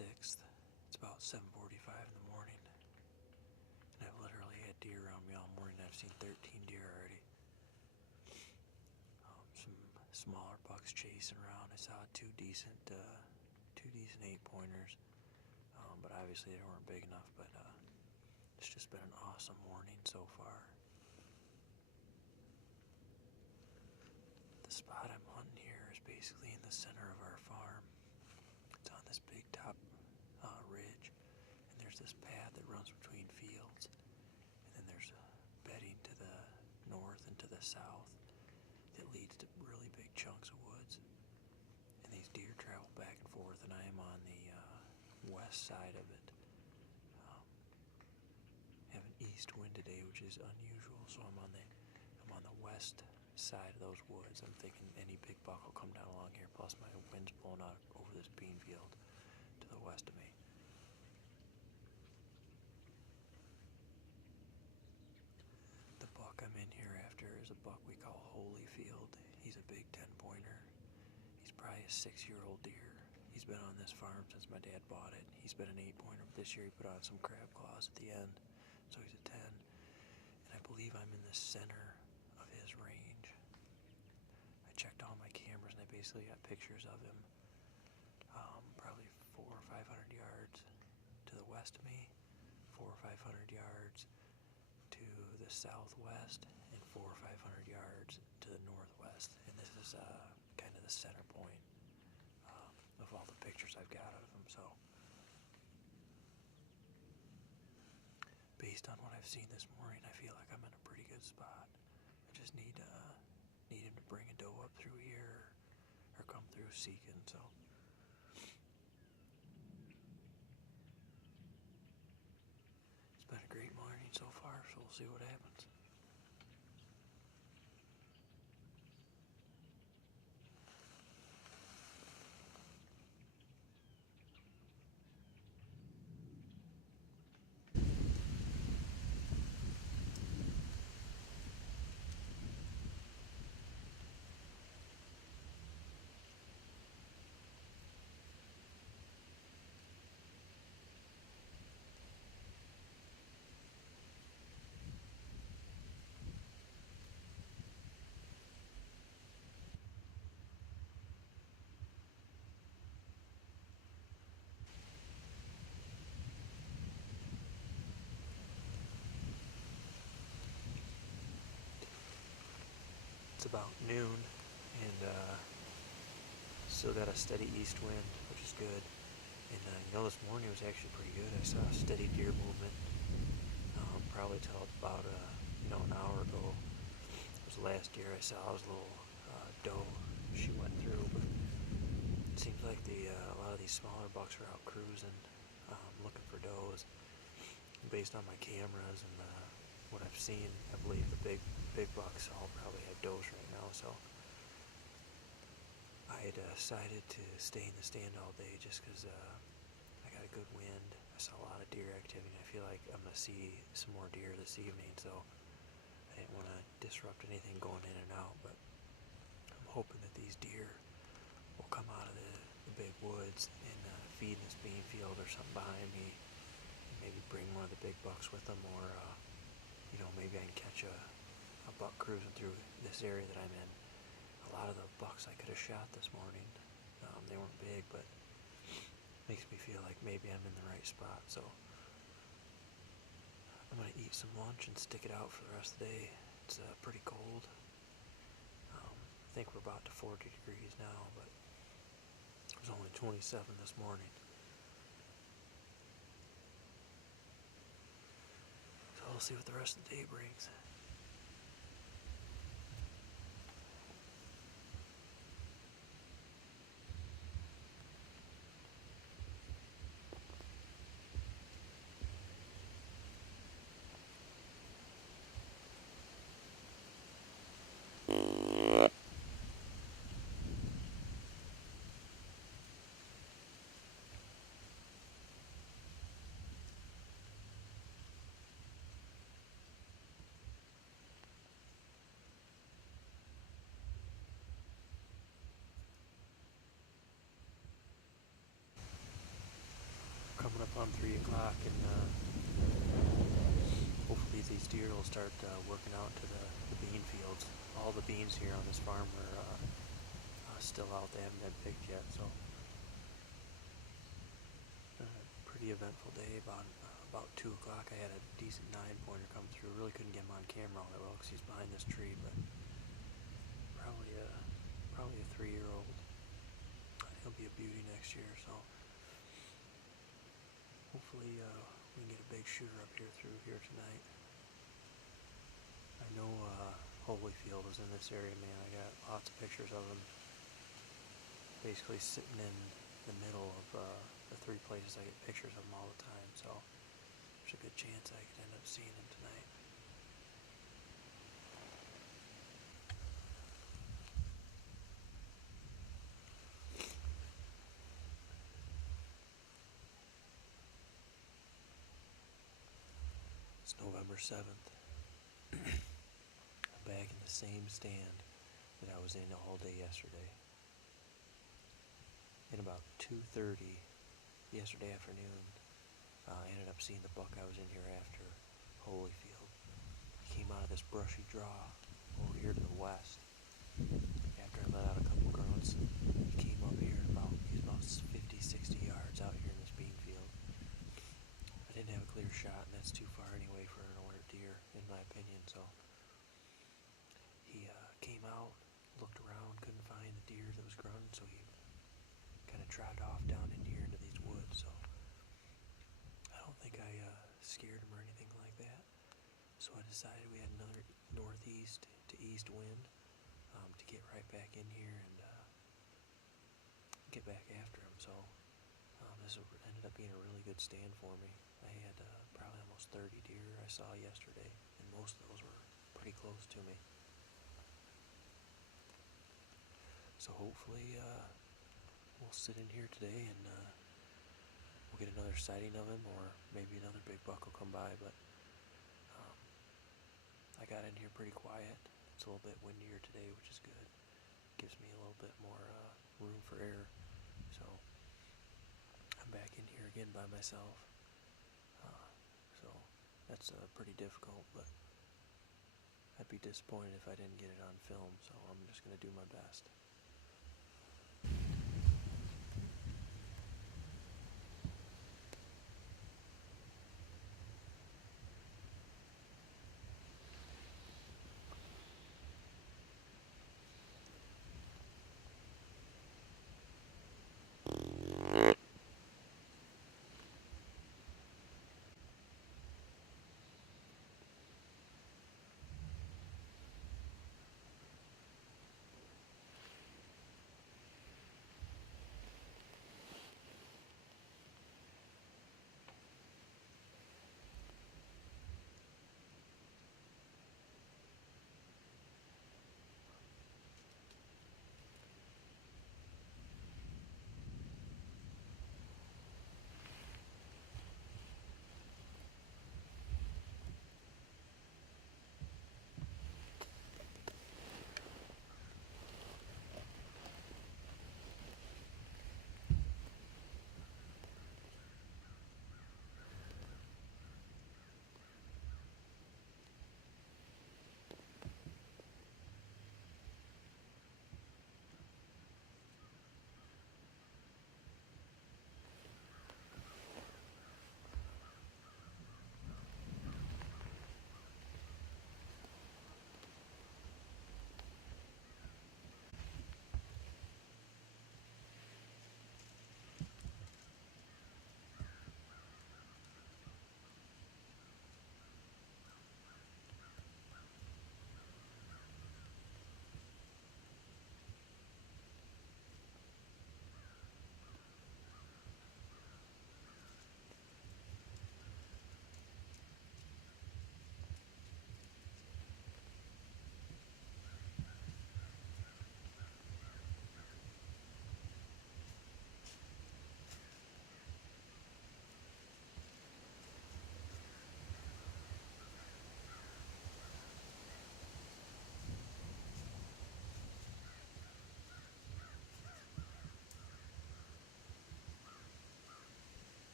6th. It's about 7:45 in the morning, and I've literally had deer around me all morning. I've seen 13 deer already. Some smaller bucks chasing around. I saw two decent 8-pointers, but obviously they weren't big enough. But it's just been an awesome morning so far. The spot I'm hunting here is basically in the center of our farm. It's on this big top ridge, and there's this path that runs between fields, and then there's bedding to the north and to the south that leads to really big chunks of woods. And these deer travel back and forth, and I am on the west side of it. Have an east wind today, which is unusual, so I'm on the west side of those woods. I'm thinking any big buck will come down along here, plus my wind's blowing out over this bean field to the west of me. The buck I'm in here after is a buck we call Holyfield. He's a big 10-pointer. He's probably a 6-year-old deer. He's been on this farm since my dad bought it. He's been an 8-pointer, but this year he put on some crab claws at the end, so he's a 10. And I believe I'm in the center of his range. I checked all my cameras, and I basically got pictures of him probably 400 or 500 yards to the west of me, 400 or 500 yards to the southwest, and 400 or 500 yards to the northwest. And this is kind of the center point of all the pictures I've got of him. So based on what I've seen this morning, I feel like I'm in a pretty good spot. I just need him to bring a doe up through here or come through seeking. So it's been a great morning so far, so we'll see what happens. It's about noon, and still got a steady east wind, which is good. And this morning was actually pretty good. I saw a steady deer movement, probably till about an hour ago. It was last year I saw a little doe. She went through, but it seems like a lot of these smaller bucks are out cruising, looking for does. Based on my cameras and what I've seen, I believe the big bucks all probably have does right now. So I had decided to stay in the stand all day just because I got a good wind. I saw a lot of deer activity. I feel like I'm going to see some more deer this evening, so I didn't want to disrupt anything going in and out, but I'm hoping that these deer will come out of the big woods and feed in this bean field or something behind me, and maybe bring one of the big bucks with them, or maybe I can catch a buck cruising through this area that I'm in. A lot of the bucks I could have shot this morning, they weren't big, but makes me feel like maybe I'm in the right spot. So I'm going to eat some lunch and stick it out for the rest of the day. It's pretty cold. I think we're about to 40 degrees now, but it was only 27 this morning. So we'll see what the rest of the day brings. on 3 o'clock, and hopefully these deer will start working out to the bean fields. All the beans here on this farm are still out. They haven't been picked yet, so pretty eventful day. About 2 o'clock, I had a decent 9-pointer come through. Really couldn't get him on camera all that well because he's behind this tree, but probably a 3-year-old. He'll be a beauty next year, so hopefully we can get a big shooter up here through here tonight. I know Holyfield is in this area, man. I got lots of pictures of him basically sitting in the middle of the 3 places I get pictures of him all the time, so there's a good chance I could end up seeing him tonight. It's November 7th. I'm back in the same stand that I was in all day yesterday. At about 2:30 yesterday afternoon, I ended up seeing the buck I was in here after, Holyfield. He came out of this brushy draw over here to the west. After I let out a couple grunts, he came up here he's about 50, 60 yards out here in this bean field. I didn't have a clear shot, and that's too far anyway for an ordered deer, in my opinion, so he came out, looked around, couldn't find the deer that was grunting, so he kind of trotted off down in here into these woods, so I don't think I scared him or anything like that. So I decided we had another northeast to east wind to get right back in here and get back after him. So this ended up being a really good stand for me. I had probably almost 30 deer I saw yesterday, and most of those were pretty close to me. So hopefully we'll sit in here today and we'll get another sighting of him, or maybe another big buck will come by, but I got in here pretty quiet. It's a little bit windier today, which is good. Gives me a little bit more room for error. So I'm back in here again by myself. So that's pretty difficult, but I'd be disappointed if I didn't get it on film, so I'm just going to do my best.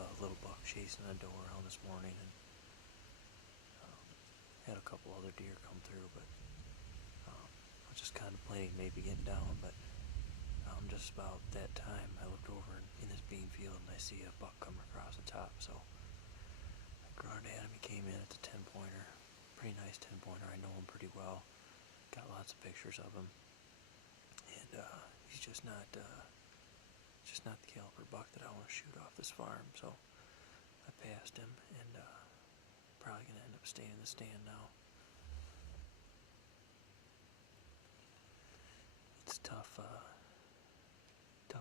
a little buck chasing a doe around this morning, and had a couple other deer come through, but I was just contemplating maybe getting down, but just about that time I looked over in this bean field and I see a buck come across the top, so I grounded at him. He came in at the 10-pointer, pretty nice 10-pointer. I know him pretty well, got lots of pictures of him, and he's just not the caliber buck that I want to shoot off this farm, so I passed him, and probably going to end up staying in the stand now. It's tough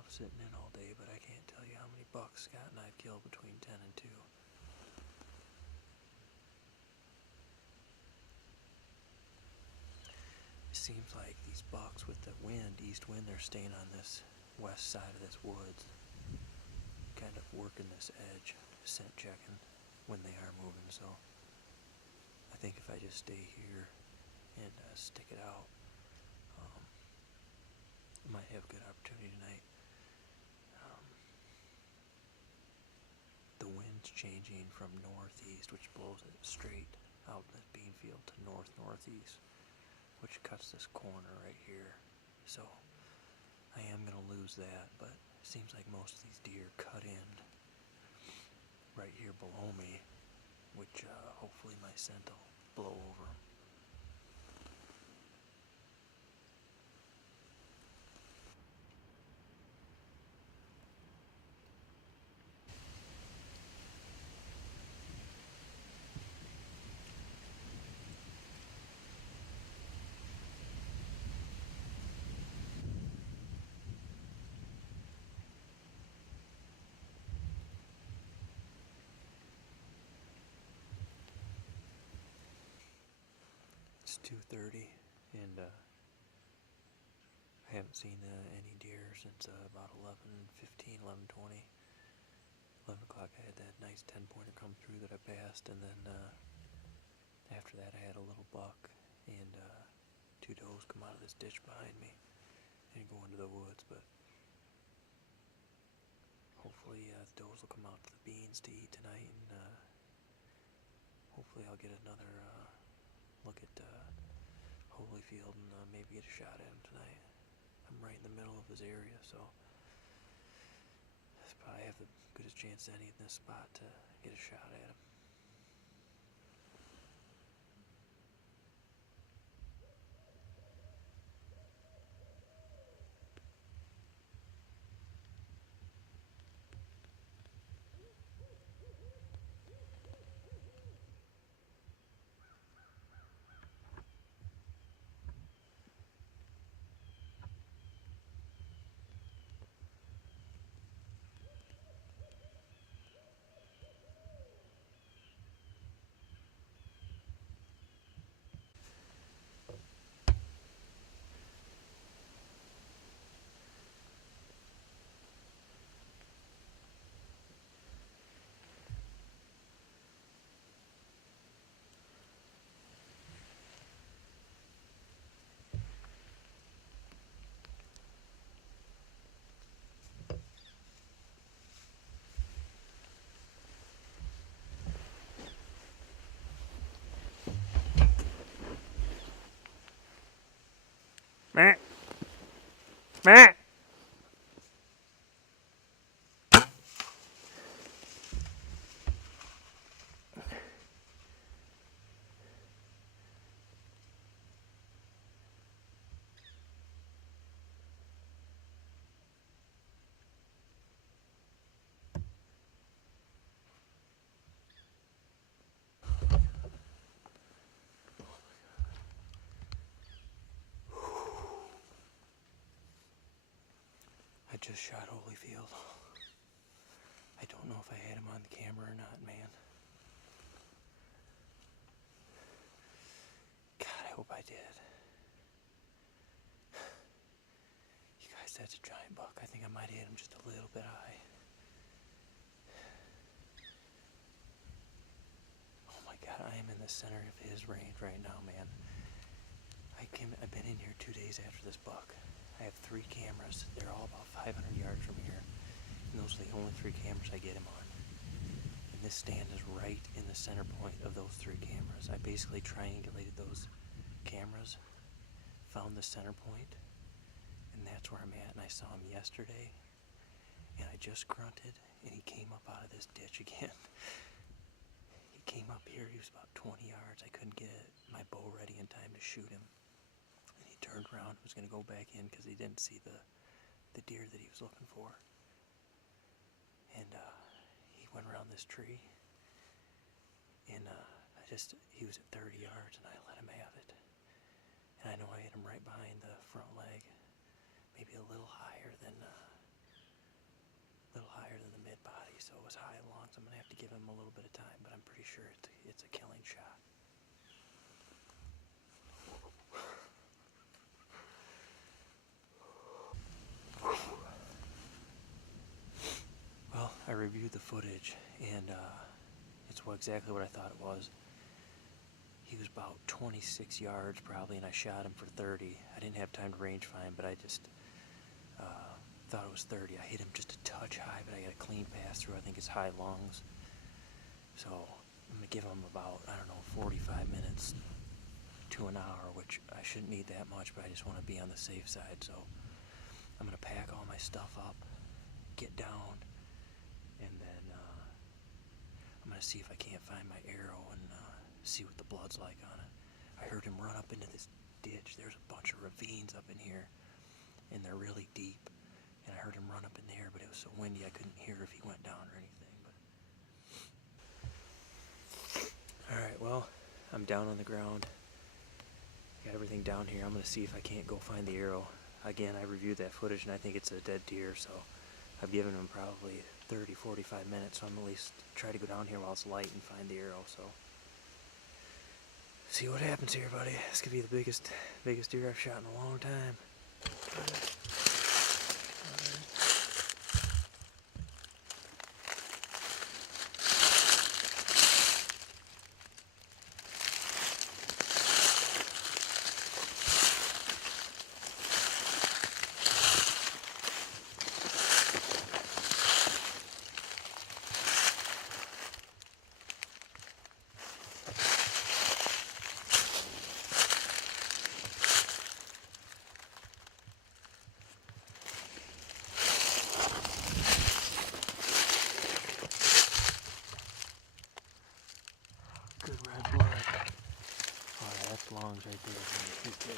sitting in all day, but I can't tell you how many bucks Scott and I've killed between 10 and 2. It seems like these bucks with the wind, east wind, they're staying on this west side of this woods, kind of working this edge, scent checking when they are moving, so I think if I just stay here and stick it out, I might have a good opportunity tonight. The wind's changing from northeast, which blows it straight out in this bean field, to north-northeast, which cuts this corner right here. So I am going to lose that, but it seems like most of these deer cut in right here below me, which hopefully my scent will blow over them. It's 2:30, and I haven't seen any deer since about 11:15, 11:20. 11 o'clock I had that nice 10-pointer come through that I passed, and then after that I had a little buck and 2 does come out of this ditch behind me and go into the woods, but hopefully the does will come out to the beans to eat tonight, and hopefully I'll get another look at Holyfield and maybe get a shot at him tonight. I'm right in the middle of his area, so I probably have the goodest chance of any in this spot to get a shot at him. Meh. Meh. I just shot Holyfield. I don't know if I had him on the camera or not, man. God, I hope I did. You guys, that's a giant buck. I think I might hit him just a little bit high. Oh my God, I am in the center of his range right now, man. I've been in here 2 days after this buck. I have 3 cameras. They're all about 500 yards from here. And those are the only 3 cameras I get him on. And this stand is right in the center point of those 3 cameras. I basically triangulated those cameras, found the center point, and that's where I'm at. And I saw him yesterday, and I just grunted, and he came up out of this ditch again. He came up here, he was about 20 yards. I couldn't get my bow ready in time to shoot him. And he turned around, was going to go back in because he didn't see the deer that he was looking for. And he went around this tree, and he was at 30 yards, and I let him have it. And I know I hit him right behind the front leg, maybe a little higher than the mid body, so it was high and long, so I'm going to have to give him a little bit of time, but I'm pretty sure it's a killing shot. Well, I reviewed the footage, and it's exactly what I thought it was. He was about 26 yards probably, and I shot him for 30. I didn't have time to range find, but I just thought it was 30. I hit him just a touch high, but I got a clean pass through. I think it's high lungs. So I'm going to give him about, 45 minutes to an hour, which I shouldn't need that much, but I just want to be on the safe side. So I'm going to pack all my stuff up, get down, and then I'm going to see if I can't find my arrow and see what the blood's like on it. I heard him run up into this ditch. There's a bunch of ravines up in here, and they're really deep. And I heard him run up in there, but it was so windy I couldn't hear if he went down or anything. But alright, well, I'm down on the ground. Got everything down here. I'm going to see if I can't go find the arrow. Again, I reviewed that footage, and I think it's a dead deer, so I've given him probably 30, 45 minutes, so I'm at least try to go down here while it's light and find the arrow, so see what happens here, buddy. This could be the biggest deer I've shot in a long time. Good red blood. Oh, yeah, that's lungs right there. He's dead.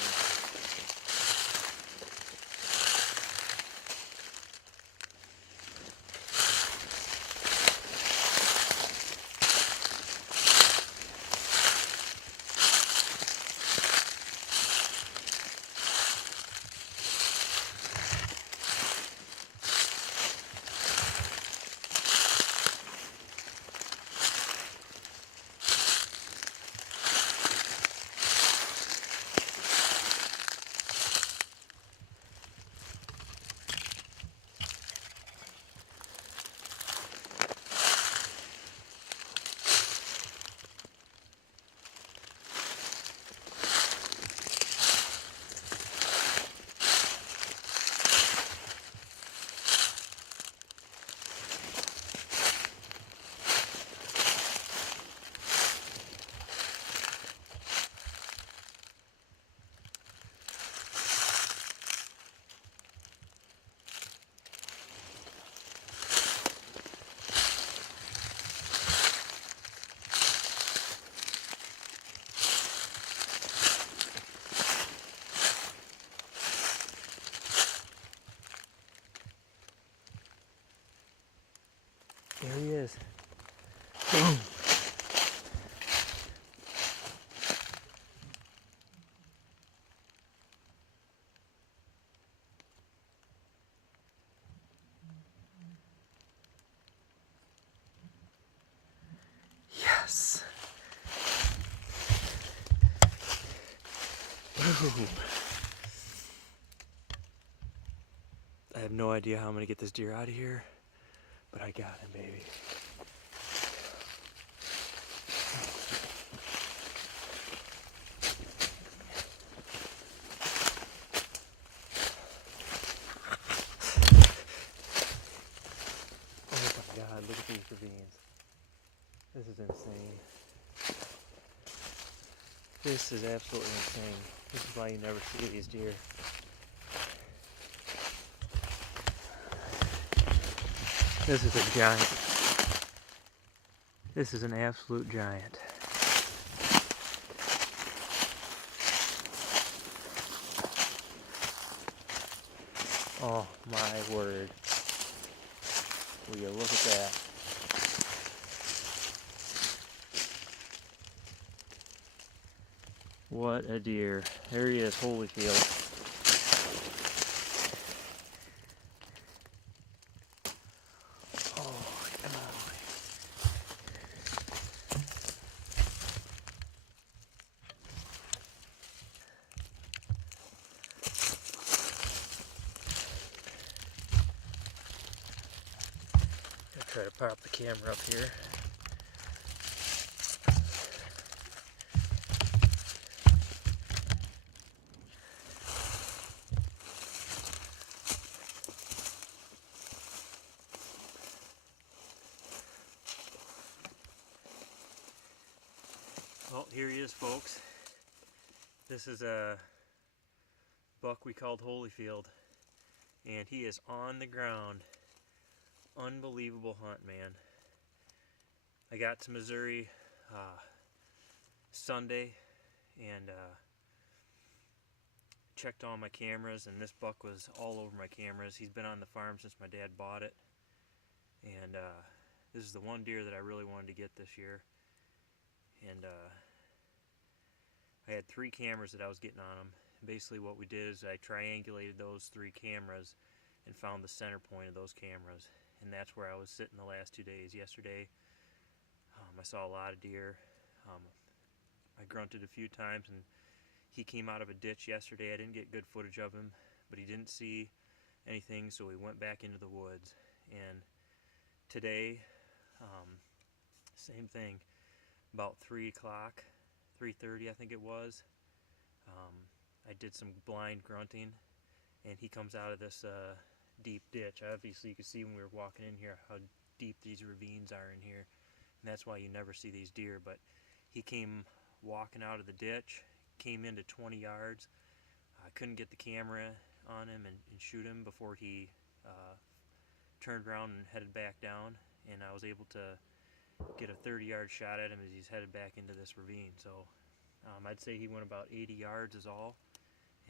There he is. Boom. Yes. Boom. I have no idea how I'm going to get this deer out of here, but I got him, baby. Oh my God, look at these ravines. This is absolutely insane. This is why you never see these deer. This is a giant. This is an absolute giant. Oh my word. Will you look at that? What a deer. There he is, Holyfield. Oh, come on. I'll try to pop the camera up here. Well, here he is, folks. This is a buck we called Holyfield, and he is on the ground. Unbelievable hunt, man. I got to Missouri Sunday and checked all my cameras, and this buck was all over my cameras. He's been on the farm since my dad bought it, and this is the one deer that I really wanted to get this year. And I had 3 cameras that I was getting on him. Basically what we did is I triangulated those 3 cameras and found the center point of those cameras, and that's where I was sitting the last 2 days. Yesterday I saw a lot of deer. I grunted a few times, and he came out of a ditch yesterday. I didn't get good footage of him, but he didn't see anything, so we went back into the woods. And today, same thing. About 3 o'clock, 3:30 I think it was, I did some blind grunting, and he comes out of this deep ditch. Obviously you could see when we were walking in here how deep these ravines are in here, and that's why you never see these deer. But he came walking out of the ditch, came into 20 yards. I couldn't get the camera on him and shoot him before he turned around and headed back down, and I was able to get a 30-yard shot at him as he's headed back into this ravine. So I'd say he went about 80 yards is all,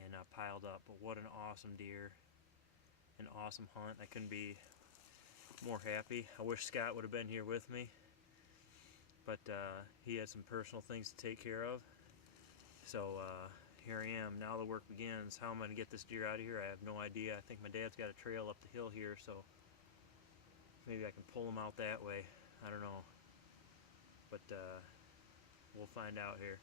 and piled up. But what an awesome deer, an awesome hunt. I couldn't be more happy. I wish Scott would have been here with me, but he had some personal things to take care of. So here I am. Now the work begins. How am I going to get this deer out of here? I have no idea. I think my dad's got a trail up the hill here, so maybe I can pull him out that way. I don't know. But we'll find out here.